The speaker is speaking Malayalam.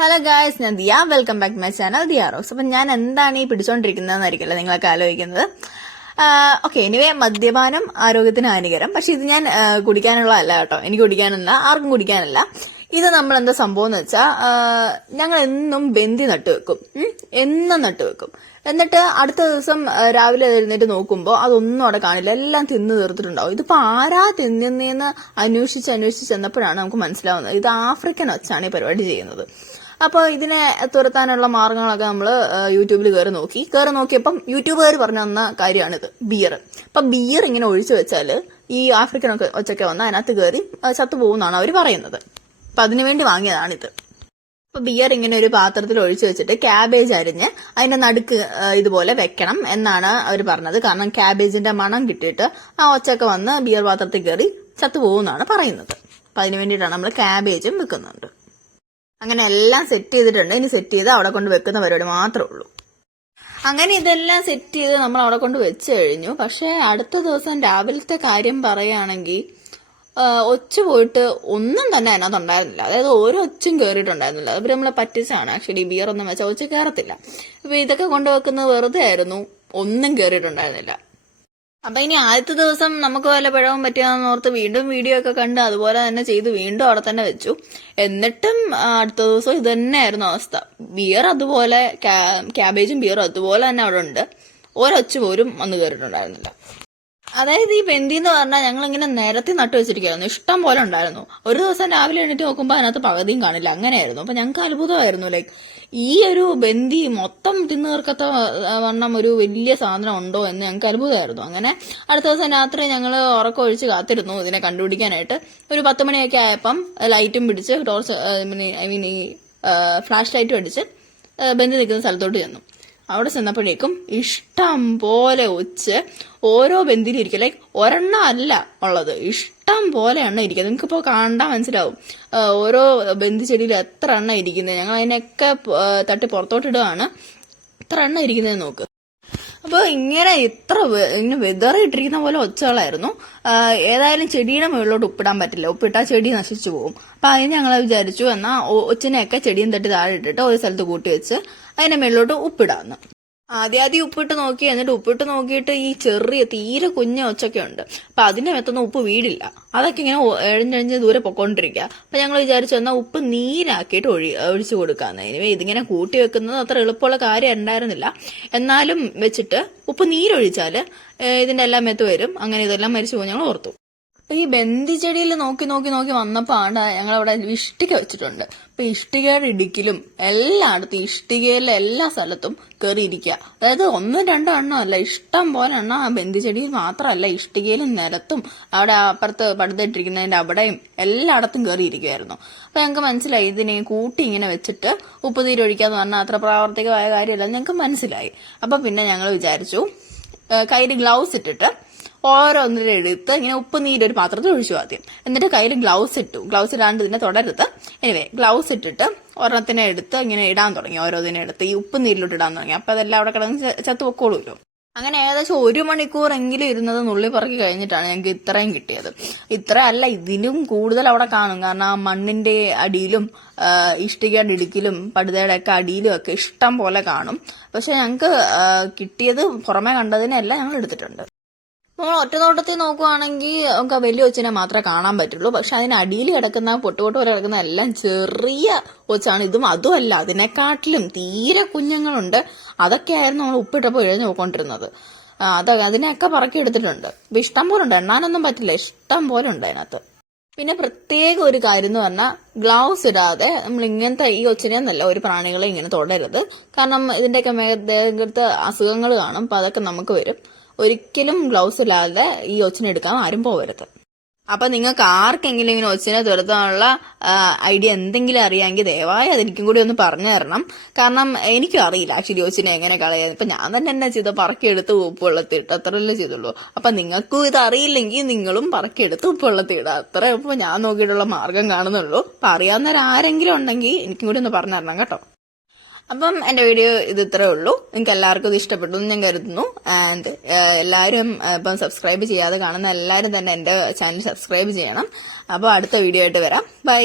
ഹലോ ഗായ്സ്, ഞാൻ Diya. Welcome back to my channel Diya rocks. അപ്പം ഞാൻ എന്താണ് ഈ പിടിച്ചോണ്ടിരിക്കുന്നതെന്നായിരിക്കല്ലോ നിങ്ങളൊക്കെ ആലോചിക്കുന്നത്. ഓക്കെ, എനിവേ മദ്യപാനം ആരോഗ്യത്തിന് ഹാനികരം. പക്ഷെ ഇത് ഞാൻ കുടിക്കാനുള്ളതല്ല കേട്ടോ. എനിക്ക് കുടിക്കാനല്ല, ആർക്കും കുടിക്കാനല്ല. ഇത് നമ്മൾ എന്താ സംഭവം എന്ന് വെച്ചാൽ, ഞങ്ങൾ എന്നും ബന്ദി നട്ടുവെക്കും, എന്നും നട്ടുവെക്കും. എന്നിട്ട് അടുത്ത ദിവസം രാവിലെ എഴുന്നേറ്റ് നോക്കുമ്പോൾ അതൊന്നും അവിടെ കാണില്ല, എല്ലാം തിന്നു തീർത്തിട്ടുണ്ടാവും. ഇതിപ്പോ ആരാ തിന്നുന്നതെന്ന് അന്വേഷിച്ച് ചെന്നപ്പോഴാണ് നമുക്ക് മനസ്സിലാവുന്നത് ഇത് ആഫ്രിക്കൻ ഒച്ചാണ് ഈ പരിപാടി ചെയ്യുന്നത്. അപ്പോൾ ഇതിനെ തുരത്താനുള്ള മാർഗങ്ങളൊക്കെ നമ്മൾ യൂട്യൂബിൽ കയറി നോക്കിയപ്പം യൂട്യൂബുകാർ പറഞ്ഞു തന്ന കാര്യമാണിത്, ബിയർ. അപ്പൊ ബിയർ ഇങ്ങനെ ഒഴിച്ചു വെച്ചാൽ ഈ ആഫ്രിക്കൻ ഒച്ചൊക്കെ വന്ന് അതിനകത്ത് കയറി ചത്തുപോകുന്നാണ് അവർ പറയുന്നത്. അപ്പൊ അതിനുവേണ്ടി വാങ്ങിയതാണിത്. അപ്പൊ ബിയർ ഇങ്ങനെ ഒരു പാത്രത്തിൽ ഒഴിച്ചു വെച്ചിട്ട് ക്യാബേജ് അരിഞ്ഞ് അതിന്റെ നടുക്ക് ഇതുപോലെ വെക്കണം എന്നാണ് അവർ പറഞ്ഞത്. കാരണം ക്യാബേജിന്റെ മണം കിട്ടിയിട്ട് ആ ഒച്ചൊക്കെ വന്ന് ബിയർ പാത്രത്തിൽ കയറി ചത്തുപോകുന്നാണ് പറയുന്നത്. അപ്പൊ അതിനു വേണ്ടിയിട്ടാണ് നമ്മൾ ക്യാബേജും വെക്കുന്നുണ്ട്. അങ്ങനെ എല്ലാം സെറ്റ് ചെയ്തിട്ടുണ്ട്. ഇനി സെറ്റ് ചെയ്ത് അവിടെ കൊണ്ട് വെക്കുന്ന പരിപാടി മാത്രമേ ഉള്ളൂ. അങ്ങനെ ഇതെല്ലാം സെറ്റ് ചെയ്ത് നമ്മൾ അവിടെ കൊണ്ട് വെച്ച് കഴിഞ്ഞു. പക്ഷെ അടുത്ത ദിവസം രാവിലത്തെ കാര്യം പറയുകയാണെങ്കിൽ ഒച്ച പോയിട്ട് ഒന്നും തന്നെ അതിനകത്ത് ഉണ്ടായിരുന്നില്ല. അതായത് ഓരോ ഒച്ചും കയറിയിട്ടുണ്ടായിരുന്നില്ല. അത് നമ്മളെ പറ്റിച്ചാണ്. ആക്ച്വലി ബിയർ ഒന്നും വെച്ചാൽ ഒച്ച കയറത്തില്ല. ഇപ്പൊ ഇതൊക്കെ കൊണ്ടുവെക്കുന്നത് വെറുതെ ആയിരുന്നു, ഒന്നും കയറിയിട്ടുണ്ടായിരുന്നില്ല. അപ്പൊ ഇനി ആദ്യത്തെ ദിവസം നമുക്ക് വല്ല പിഴവും പറ്റിയാന്ന് ഓർത്ത് വീണ്ടും വീഡിയോ ഒക്കെ കണ്ട് അതുപോലെ തന്നെ ചെയ്ത് വീണ്ടും അവിടെ തന്നെ വെച്ചു. എന്നിട്ടും അടുത്ത ദിവസം ഇത് തന്നെയായിരുന്നു അവസ്ഥ. ബിയർ അതുപോലെ, ക്യാബേജും ബിയറും അതുപോലെ തന്നെ അവിടെ ഉണ്ട്. ഒരൊച്ച പോലും വന്ന് കയറിയിട്ടുണ്ടായിരുന്നില്ല. അതായത് ഈ ബന്ദി എന്ന് പറഞ്ഞാൽ ഞങ്ങൾ ഇങ്ങനെ നിരത്തി നട്ടു വെച്ചിരിക്കുകയായിരുന്നു. ഇഷ്ടം പോലെ ഉണ്ടായിരുന്നു. ഒരു ദിവസം രാവിലെ എണീറ്റ് നോക്കുമ്പോൾ അതിനകത്ത് പകുതിയും കാണില്ല, അങ്ങനെയായിരുന്നു. അപ്പൊ ഞങ്ങൾക്ക് അത്ഭുതമായിരുന്നു. ലൈക്ക് ഈ ഒരു ബന്ദി മൊത്തം തിന്നു തീർക്കത്ത വണ്ണം ഒരു വലിയ സാധനം ഉണ്ടോ എന്ന് ഞങ്ങൾക്ക് അത്ഭുതമായിരുന്നു. അങ്ങനെ അടുത്ത ദിവസം രാത്രി ഞങ്ങൾ ഉറക്കം ഒഴിച്ച് കാത്തിരുന്നു ഇതിനെ കണ്ടുപിടിക്കാനായിട്ട്. ഒരു 10 മണിയൊക്കെ ആയപ്പം ലൈറ്റും പിടിച്ച് ടോർച്ച് ഈ ഫ്ലാഷ് ലൈറ്റും അടിച്ച് ബന്ദി നിൽക്കുന്ന സ്ഥലത്തോട്ട് ചെന്നു. അവിടെ ചെന്നപ്പോഴേക്കും ഇഷ്ടം പോലെ ഒച്ച് ഓരോ ബന്ദിയിലിരിക്കും. ലൈക്ക് ഒരെണ്ണം അല്ല ഉള്ളത്, ഇഷ്ടം പോലെ എണ്ണ ഇരിക്കുക. നിങ്ങൾക്കിപ്പോ കണ്ടാൽ മനസ്സിലാവും ഓരോ ബന്ദി ചെടിയിൽ എത്ര എണ്ണ ഇരിക്കുന്നത്. ഞങ്ങൾ അതിനൊക്കെ തട്ടി പുറത്തോട്ടിടുകയാണ്. എത്ര എണ്ണ ഇരിക്കുന്നത് നോക്ക്. അപ്പൊ ഇങ്ങനെ ഇങ്ങനെ വെതറിയിട്ടിരിക്കുന്ന പോലെ ഒച്ചകളായിരുന്നു. ഏതായാലും ചെടിയുടെ മുകളിലോട്ട് ഉപ്പിടാൻ പറ്റില്ല, ഉപ്പിട്ടാൽ ചെടി നശിച്ചു പോകും. അപ്പൊ അതിന് ഞങ്ങൾ വിചാരിച്ചു എന്നാ ഒച്ചിനെയൊക്കെ ചെടിയും തട്ടി താഴെ ഇട്ടിട്ട് ഒരു സ്ഥലത്ത് കൂട്ടി വെച്ച് അതിന്റെ മുകളിലോട്ട് ഉപ്പിടാന്ന്. ആദ്യം ഉപ്പിട്ട് നോക്കി. എന്നിട്ട് ഉപ്പിട്ട് നോക്കിയിട്ട് ഈ ചെറിയ തീരെ കുഞ്ഞ ഒച്ചൊക്കെ ഉണ്ട്. അപ്പൊ അതിന്റെ മെത്തുന്ന ഉപ്പ് വീടില്ല. അതൊക്കെ ഇങ്ങനെ എഴഞ്ഞെഴഞ്ഞ് ദൂരെ പൊക്കോണ്ടിരിക്കുക. അപ്പൊ ഞങ്ങൾ വിചാരിച്ചു എന്നാൽ ഉപ്പ് നീരാക്കിയിട്ട് ഒഴിച്ചു കൊടുക്കാന്ന്. ഇനി ഇതിങ്ങനെ കൂട്ടി വെക്കുന്നത് അത്ര എളുപ്പമുള്ള കാര്യം ഉണ്ടായിരുന്നില്ല. എന്നാലും വെച്ചിട്ട് ഉപ്പ് നീരൊഴിച്ചാല് ഇതിന്റെ എല്ലാം മെത്ത് വരും. അങ്ങനെ ഇതെല്ലാം മരിച്ചു പോകും ഞങ്ങൾ ഓർത്തു. ഈ ബന്ദി ചെടിയിൽ നോക്കി വന്നപ്പോ ആണ് ഞങ്ങളവിടെ ഇഷ്ടിക വെച്ചിട്ടുണ്ട്. അപ്പൊ ഇഷ്ടികയുടെ ഇടുക്കിലും എല്ലായിടത്തും ഇഷ്ടികയിലെ എല്ലാ സ്ഥലത്തും കയറിയിരിക്കുക. അതായത് 1-2 എണ്ണം അല്ല, ഇഷ്ടം പോലെ എണ്ണം ആ ബന്ദി ചെടിയിൽ മാത്രമല്ല, ഇഷ്ടികയിലും നിലത്തും അവിടെ അപ്പുറത്ത് പടുത്തിട്ടിരിക്കുന്നതിന്റെ അവിടെയും എല്ലായിടത്തും കയറിയിരിക്കുമായിരുന്നു. അപ്പൊ ഞങ്ങൾക്ക് മനസ്സിലായി ഇതിനെ കൂട്ടി ഇങ്ങനെ വെച്ചിട്ട് ഉപ്പ് നീരൊഴിക്കാന്ന് പറഞ്ഞാൽ അത്ര പ്രാവർത്തികമായ കാര്യമല്ല ഞങ്ങൾക്ക് മനസ്സിലായി. അപ്പൊ പിന്നെ ഞങ്ങൾ വിചാരിച്ചു കയ്യിൽ ഗ്ലൗസ് ഇട്ടിട്ട് ഓരോന്നിനും എടുത്ത് ഇങ്ങനെ ഉപ്പ് നീരൊരു പാത്രത്തിൽ ഒഴിച്ചു ആദ്യം. എന്നിട്ട് കയ്യിൽ ഗ്ലൗസ് ഇട്ടു. ഗ്ലൗസ് ഇടാണ്ട് ഇതിനെ തുടരുത്. എനിവേ ഗ്ലൗസ് ഇട്ടിട്ട് ഒരെണ്ണത്തിനെ എടുത്ത് ഇങ്ങനെ ഇടാൻ തുടങ്ങി. ഓരോന്നിനെ എടുത്ത് ഈ ഉപ്പ് നീരിലോട്ട് ഇടാൻ തുടങ്ങി. അപ്പൊ അതെല്ലാം അവിടെ കിടന്ന് ചത്തു പൊക്കോളൂല്ലോ. അങ്ങനെ ഏകദേശം 1 മണിക്കൂറെങ്കിലും ഇരുന്നത് നുള്ളി പറക്കി കഴിഞ്ഞിട്ടാണ് ഞങ്ങൾക്ക് ഇത്രയും കിട്ടിയത്. ഇത്ര അല്ല, ഇതിലും കൂടുതൽ അവിടെ കാണും. കാരണം ആ മണ്ണിന്റെ അടിയിലും ഇഷ്ടികയുടെ ഇടുക്കിലും പടുതയുടെ ഒക്കെ അടിയിലും ഒക്കെ ഇഷ്ടം പോലെ കാണും. പക്ഷെ ഞങ്ങൾക്ക് കിട്ടിയത് പുറമെ കണ്ടതിനെല്ലാം ഞങ്ങൾ എടുത്തിട്ടുണ്ട്. നമ്മൾ ഒറ്റനോട്ടത്തിൽ നോക്കുവാണെങ്കിൽ നമുക്ക് വലിയ ഒച്ചിനെ മാത്രമേ കാണാൻ പറ്റുള്ളൂ. പക്ഷെ അതിനടിയിൽ കിടക്കുന്ന പൊട്ട് പോലെ കിടക്കുന്ന എല്ലാം ചെറിയ ഒച്ചാണ്. അതുമല്ല, അതിനെക്കാട്ടിലും തീരെ കുഞ്ഞുങ്ങളുണ്ട്. അതൊക്കെയായിരുന്നു നമ്മൾ ഉപ്പിട്ടപ്പോൾ ഇഴഞ്ഞു പോയിക്കൊണ്ടിരുന്നത്. അതിനെയൊക്കെ പറക്കി എടുത്തിട്ടുണ്ട്. ഇപ്പൊ ഇഷ്ടം പോലെ ഉണ്ട്, എണ്ണാനൊന്നും പറ്റില്ല, ഇഷ്ടം പോലെ ഉണ്ട് അതിനകത്ത്. പിന്നെ പ്രത്യേക ഒരു കാര്യം എന്ന് പറഞ്ഞാൽ ഗ്ലൗസ് ഇടാതെ നമ്മൾ ഇങ്ങനത്തെ ഈ ഒച്ചിനെ എന്നല്ല ഒരു പ്രാണികളെ ഇങ്ങനെ തൊടരുത്. കാരണം ഇതിന്റെയൊക്കെ ദേഹത്ത് അസുഖങ്ങൾ കാണും. അപ്പൊ അതൊക്കെ നമുക്ക് വരും. ഒരിക്കലും ഗ്ലൗസ് ഇല്ലാതെ ഈ ഒച്ചിനെ എടുക്കാൻ ആരും പോകരുത്. അപ്പൊ നിങ്ങൾക്ക് ആർക്കെങ്കിലും ഇങ്ങനെ ഒച്ചിനെ തുരത്താനുള്ള ഐഡിയ എന്തെങ്കിലും അറിയാമെങ്കിൽ ദയവായി അതെനിക്കും കൂടി ഒന്ന് പറഞ്ഞു തരണം. കാരണം എനിക്കും അറിയില്ല ആക്ച്വലി ഒച്ചിനെ എങ്ങനെ കളയാൻ. ഇപ്പൊ ഞാൻ തന്നെ എന്നാ ചെയ്ത പറക്കിയെടുത്ത് ഉപ്പുവെള്ളത്തിട്ട് അത്രയല്ലേ ചെയ്തുള്ളൂ. അപ്പൊ നിങ്ങൾക്കും ഇത് അറിയില്ലെങ്കിൽ നിങ്ങളും പറക്കിയെടുത്ത് ഉപ്പുവെള്ളത്തിടുക. അത്ര ഇപ്പൊ ഞാൻ നോക്കിയിട്ടുള്ള മാർഗം കാണുന്നുള്ളൂ. അപ്പൊ അറിയാവുന്നവരാരെങ്കിലും ഉണ്ടെങ്കിൽ എനിക്കും കൂടി ഒന്ന് പറഞ്ഞു തരണം കേട്ടോ. അപ്പം എന്റെ വീഡിയോ ഇത് ഇത്രേ ഉള്ളൂ. നിങ്ങൾക്ക് എല്ലാവർക്കും ഇത് ഇഷ്ടപ്പെട്ടു എന്ന് ഞാൻ കരുതുന്നു. ആൻഡ് എല്ലാവരും ഇപ്പം സബ്സ്ക്രൈബ് ചെയ്യാതെ കാണുന്ന എല്ലാവരും തന്നെ എന്റെ ചാനൽ സബ്സ്ക്രൈബ് ചെയ്യണം. അപ്പോൾ അടുത്ത വീഡിയോ ആയിട്ട് വരാം. ബൈ.